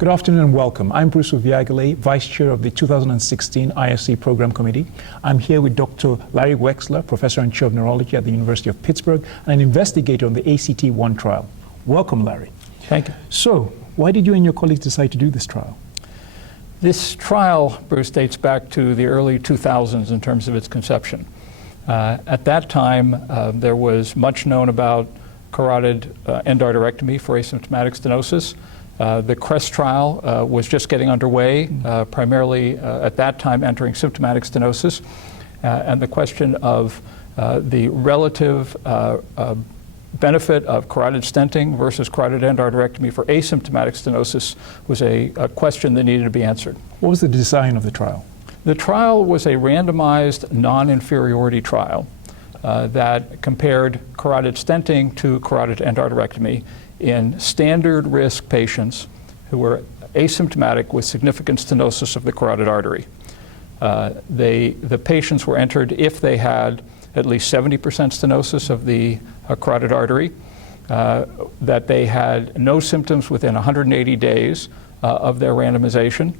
Good afternoon and welcome. I'm Bruce Ovbiagele, Vice Chair of the 2016 ISC Program Committee. I'm here with Dr. Larry Wechsler, Professor and Chair of Neurology at the University of Pittsburgh, and an investigator on the ACT-1 trial. Welcome, Larry. Thank you. So, why did you and your colleagues decide to do this trial? This trial, Bruce, dates back to the early 2000s in terms of its conception. At that time, there was much known about carotid endarterectomy for asymptomatic stenosis. The CREST trial was just getting underway, primarily at that time entering symptomatic stenosis. And the question of the relative benefit of carotid stenting versus carotid endarterectomy for asymptomatic stenosis was a question that needed to be answered. What was the design of the trial? The trial was a randomized non-inferiority trial that compared carotid stenting to carotid endarterectomy in standard risk patients who were asymptomatic with significant stenosis of the carotid artery. The patients were entered if they had at least 70% stenosis of the carotid artery, that they had no symptoms within 180 days of their randomization.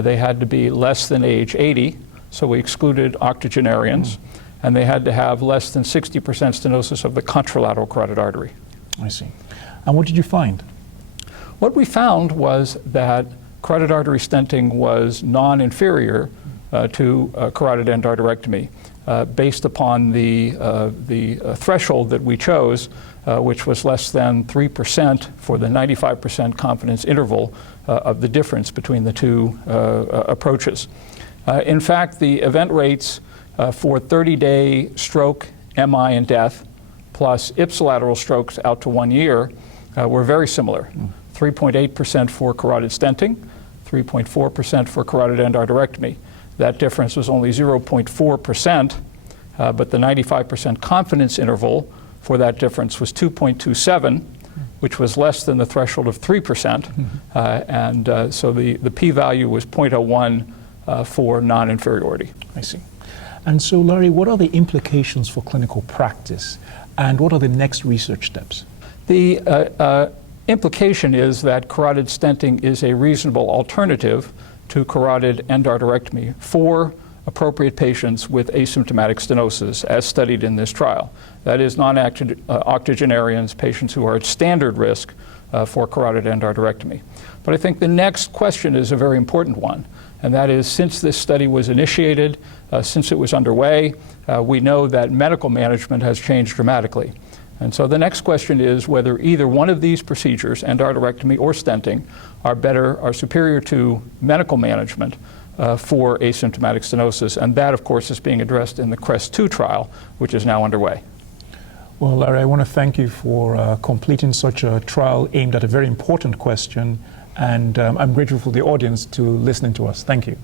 They had to be less than age 80, so we excluded octogenarians, and they had to have less than 60% stenosis of the contralateral carotid artery. I see. And what did you find? What we found was that carotid artery stenting was non-inferior to carotid endarterectomy based upon the threshold that we chose, which was less than 3% for the 95% confidence interval of the difference between the two approaches. In fact, the event rates for 30-day stroke, MI, and death, plus ipsilateral strokes out to 1 year, were very similar. 3.8% for carotid stenting, 3.4% for carotid endarterectomy. That difference was only 0.4%, but the 95% confidence interval for that difference was 2.27, which was less than the threshold of 3%, so the p-value was 0.01 for non-inferiority. I see. And so, Larry, what are the implications for clinical practice, and what are the next research steps? The implication is that carotid stenting is a reasonable alternative to carotid endarterectomy for appropriate patients with asymptomatic stenosis, as studied in this trial. That is, non-octogenarians, patients who are at standard risk for carotid endarterectomy. But I think the next question is a very important one, and that is, since this study was initiated, since it was underway, we know that medical management has changed dramatically. And so the next question is whether either one of these procedures, endarterectomy or stenting, are superior to medical management for asymptomatic stenosis. And that, of course, is being addressed in the CREST-2 trial, which is now underway. Well, Larry, I want to thank you for completing such a trial aimed at a very important question, and I'm grateful for the audience to listening to us. Thank you.